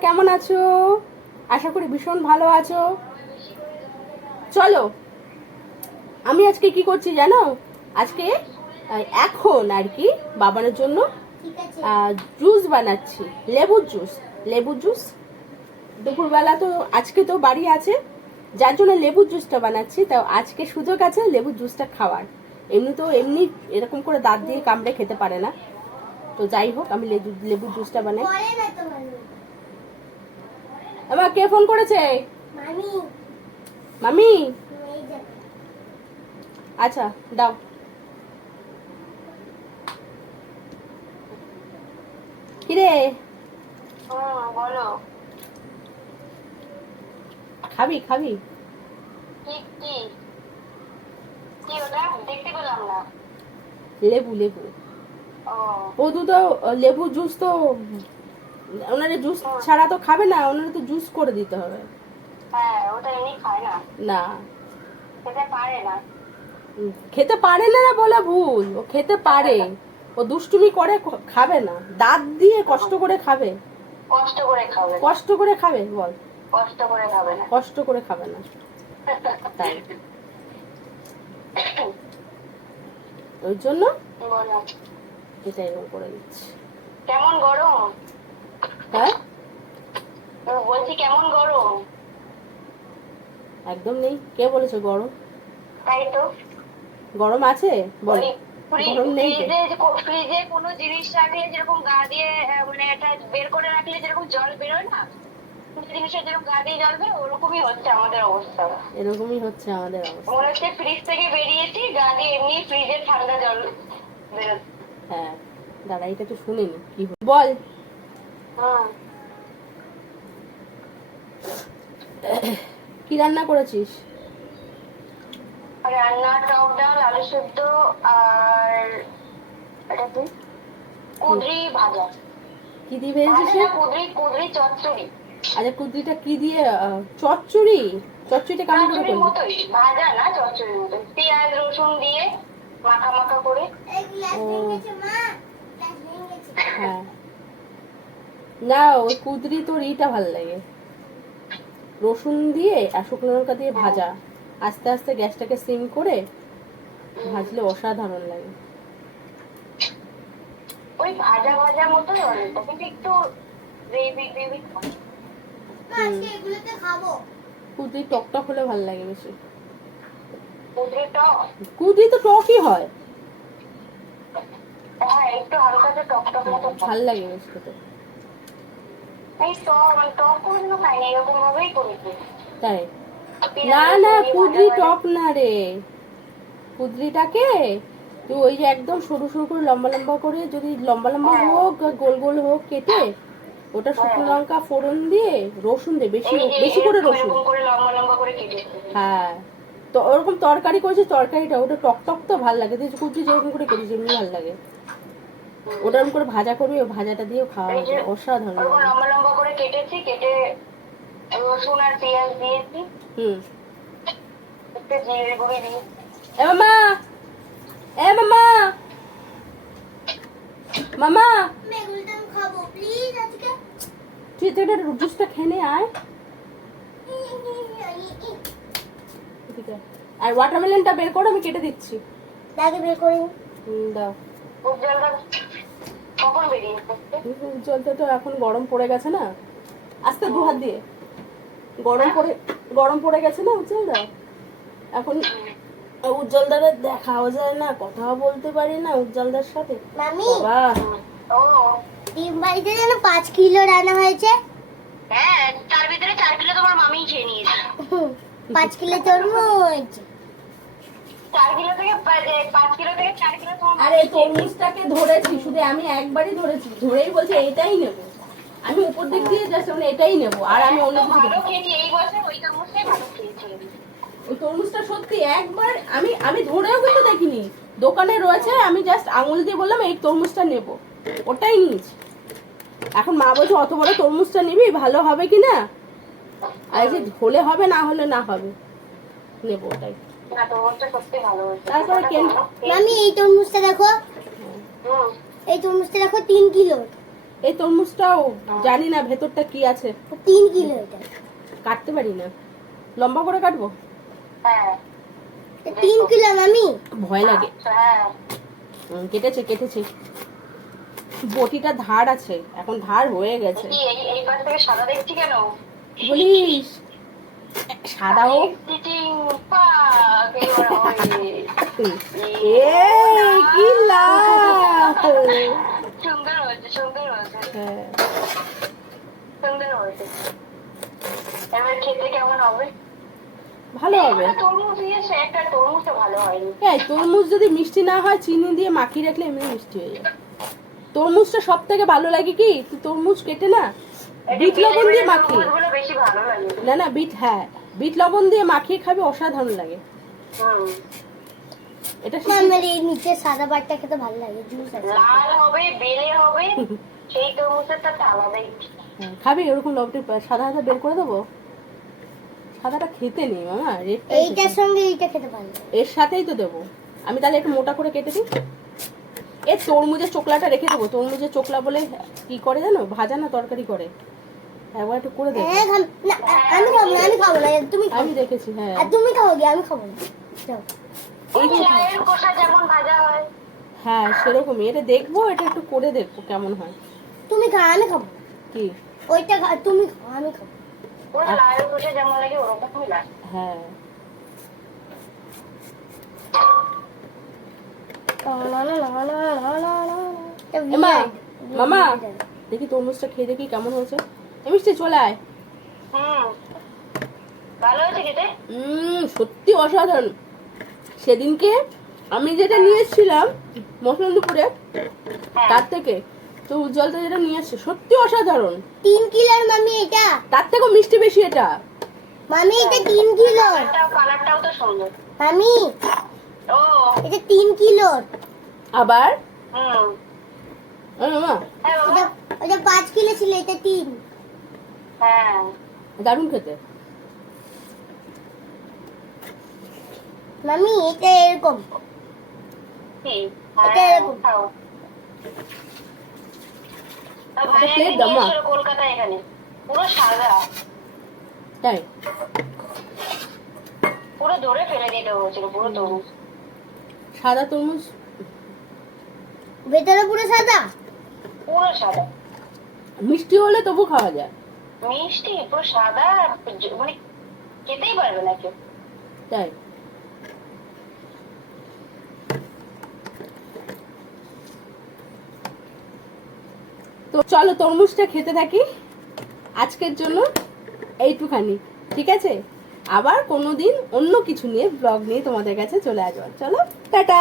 কেমন আছো? আশা করি ভীষণ ভালো আছো। চলো আমি আজকে কি করছি জানো? আজকে এখন আর কি বাবানের জন্য জুস বানাচ্ছি লেবুর জুস লেবুর জুস। দুপুরবেলা তো আজকে তো বাড়ি আছে যার জন্য লেবুর জুসটা বানাচ্ছি তাও আজকে সুযোগ আছে লেবুর জুসটা খাওয়ার। এমনি তো এমনি এরকম করে দাঁত দিয়ে কামড়ে খেতে পারে না। তো যাই হোক আমি লেবু- লেবুর জুসটা বানাই। তো আমার কে ফোন করেছে? মামি। মামি? আচ্ছা দাও। কিরে? বলো। খাবি খাবি? লেবু লেবু। ও। ও দুটো লেবু জুস তো ওনারে জুস ছাড়া তো খাবে না ওনারে তো জুস করে দিতে হবে। হ্যাঁ ওটা এমনি খায় না। না। খেতে পারে না। খেতে পারে না না বলা ভুল ও খেতে পারে। ও দুষ্টুমি করে খাবে না। দাঁত দিয়ে কষ্ট করে খাবে। কষ্ট করে খাবে। কষ্ট করে খাবে বল। কষ্ট করে খাবে না। কষ্ট করে খাবে না। তাই। ওই জন্য বলো। এটা এরকম করে দিচ্ছি। কেমন গরম? হ্যাঁ? বলছি কেমন গরম? একদম নেই। কে বলেছে গরম? তাই তো। গরম আছে? বল। গরম নেই ফ্রিজে যে কো- ফ্রিজে কোনো জিনিস রাখলে যেরকম গা দিয়ে মানে এটা বের করে রাখলে যেরকম জল বেরোয় না জিনিসের যেরকম গা দিয়ে জল বেরোয় ওরকমই হচ্ছে আমাদের অবস্থা। এরকমই হচ্ছে আমাদের অবস্থা। মনে হচ্ছে ফ্রিজ থেকে বেরিয়েছি গা দিয়ে এমনি ফ্রিজের ঠান্ডা জল বেরোচ্ছে। হ্যাঁ এটা তো শুনিনি। কি বল। কি রান্না করেছিস? রান্না টক ডাল আলু সেদ্ধ আর এটা কি? কুদরি ভাজা। কি দিয়ে ভেজেছিস কুদরি কুদরি চচ্চড়ি। আচ্ছা কুদ্রিটা কি দিয়ে চচ্চড়ি? চচ্চড়িটা কেমন করে মতোই ভাজা না চচ্চড়ির মতোই। পেঁয়াজ রসুন দিয়ে মাখা মাখা করে হ্যাঁ। না ওই কুদরি তোর ইটা ভালো লাগে। রসুন দিয়ে আর শুকনো লঙ্কা দিয়ে ভাজা। আস্তে আস্তে গ্যাসটাকে সিম করে ভাজলে অসাধারণ লাগে। ওই ভাজা ভাজা মতোই অনেকটা কিন্তু একটু গ্রেভি খাব। কুদরি টক টক হলে ভালো লাগে বেশি। কুদরি টক? কুদরি তো টকই হয়। হ্যাঁ মতো ভালো লাগে বেশ খেতে এই টক টক কোনোদিনও খাইনি এরকম ভাবেই করেছি তাই? না না কুদরি। টক না রে। কুদরিটাকে তুই ওই যে একদম সরু সরু করে লম্বা লম্বা করে যদি লম্বা লম্বা হ্যাঁ। হোক গোল গোল হোক কেটে ওটা শুকনো লঙ্কা ফোড়ন দিয়ে রসুন দে বেশি বেশি করে রসুন। হ্যাঁ। তো ওরকম তরকারি করেছি তরকারিটা ওটা টক টক তো ভালো লাগে তুই কুদরি যেরকম করে করিস এমনি ভালো লাগে। ওটা এরকম করে ভাজা করবি ভাজাটা দিয়েও খাওয়া যায়। অসাধারণ লম্বা লম্বা করে কেটেছি কেটে রসুন আর পেঁয়াজ দিয়েছি। হুম। একটু জিরে গুঁড়ি দিয়েছি। এ মামা! এ মামা! মামা! খাব প্লিজ আজকে। তুই তো এটা জুসটা খেয়ে নে আয়। আর ওয়াটারমেলনটা বের করে আমি কেটে দিচ্ছি। দাগে বের করে দাও। জলটা তো এখন গরম পড়ে গেছে না? আস্তে দু হাত দিয়ে। গরম পড়ে গরম পড়ে গেছে না উজ্জ্বল দাও এখন উজ্জ্বলদার দেখাও যায় না কথাও বলতে পারি না উজ্জ্বলদার সাথে। মামি। ডিম বাড়িতে যেন পাঁচ কিলো রান্না হয়েছে? হ্যাঁ তার ভিতরে চার কিলো তোমার মামি খেয়ে নিয়েছে। পাঁচ কিলো তরমুজ। আরে তরমুজটাকে ধরেছি শুধু আমি একবারই ধরেছি ধরেই বলছে এটাই নেব। আমি উপর দিক দিয়ে জাস্ট মানে এটাই নেব আর আমি অন্য ভালো খেয়েছি এই বছর ওই তরমুজটাই ভালো খেয়েছি ওই তরমুজটা সত্যি একবার আমি আমি ধরেও কিন্তু দেখিনি। দোকানে রয়েছে আমি জাস্ট আঙুল দিয়ে বললাম এই তরমুজটা নেব। ওটাই নিয়েছি। এখন মা বলছে অত বড় তরমুজটা নিবি ভালো হবে কি না আর যে হলে হবে না হলে না হবে। নেব ওটাই। তারপরে মামি এই তরমুজটা দেখো। এই তরমুজটা দেখো তিন কিলো। এই তরমুজটাও জানি না ভেতরটা কি আছে। তিন কিলো এটা। কাটতে পারি না। লম্বা করে কাটবো? হ্যাঁ। তিন কিলো মামি। ভয় লাগে। হ্যাঁ। কেটেছে কেটেছে। বটিটা ধার আছে এখন ধার হয়ে গেছে। কি এই হয়। হ্যাঁ, হবে ভালো হবে তরমুজ এই তরমুজ যদি মিষ্টি না হয় চিনি দিয়ে মাখিয়ে রাখলে এমনি মিষ্টি হয়ে তরমুজটা সব থেকে ভালো লাগে কি? তুই তরমুজ কেটে না বিট লবণ দিয়ে লাগে না না বিট হ্যাঁ। বিট লবণ দিয়ে মাখিয়ে খাবি অসাধারণ লাগে। এটা আমার এই নিচে সাদা বাটটা খেতে ভালো লাগে জুস আছে। লাল হবে বেলে হবে সেই তরমুজেরটা তো আলাদাই খাবি ওরকম লবটি সাদা সাদা বের করে দেবো? সাদাটা খেতে নেই মামা এইটার সঙ্গে এইটা খেতে ভালো এর সাথেই তো দেবো। আমি তাহলে একটু মোটা করে কেটে দিই। এ তরমুজের চোকলাটা রেখে দেবো। তরমুজের চোকলা বলে কি করে জানো? ভাজা না তরকারি করে? একবার একটু করে দেবো হ্যাঁ আমি খাব না আমি খাব না তুমি আমি দেখেছি হ্যাঁ। তুমি খাও গিয়ে আমি খাব না। যাও। ওই লালের কষা যেমন ভাজা হয়? হ্যাঁ সেরকমই। এটা দেখব এটা একটু করে দেখব কেমন হয়। তুমি খাও আমি খাব। কি? ওইটা খা- তুমি খাও আমি খাব। হ্যাঁ. মামা দেখি তরমুজটা খেয়ে দেখি কেমন হয়েছে। মিষ্টি চলে আয়। সত্যি অসাধারণ। সেদিনকে আমি যেটা নিয়ে এসেছিলাম মসলন্দপুরে হ্যাঁ। তার থেকে তো উজ্জ্বলটা যেটা নিয়ে এসছে সত্যি অসাধারণ। তিন কিলোর মামি এটা। তার থেকেও মিষ্টি বেশি এটা। মামি এটা তিন কিলো। কালারটাও কালারটাও তো সুন্দর। মামি ও। এটা তিন কিলোর। আবার? হুম। হ্যাঁ ওটা পাঁচ কিলো ছিল এটা তিন। হ্যাঁ। দারুণ খেতে। মামি এটা এরকম। কি এটা হ্যাঁ এরকম। কলকাতায় এখানে? পুরো সাদা। তাই? পুরো ধরে ফেলে দিতে হয়েছিল পুরো তরমুজ। সাদা তরমুজ? ভেতরে পুরো সাদা? পুরো সাদা। মিষ্টি হলে তবু খাওয়া যায়। মিষ্টি, পুরো সাদা মানে খেতেই পারবে না কেউ। তাই? তো চলো তরমুজটা খেতে থাকি। আজকের জন্য এইটুখানি, ঠিক আছে? আবার কোনোদিন অন্য কিছু নিয়ে ব্লগ নিয়ে তোমাদের কাছে চলে আসব। চলো, টাটা!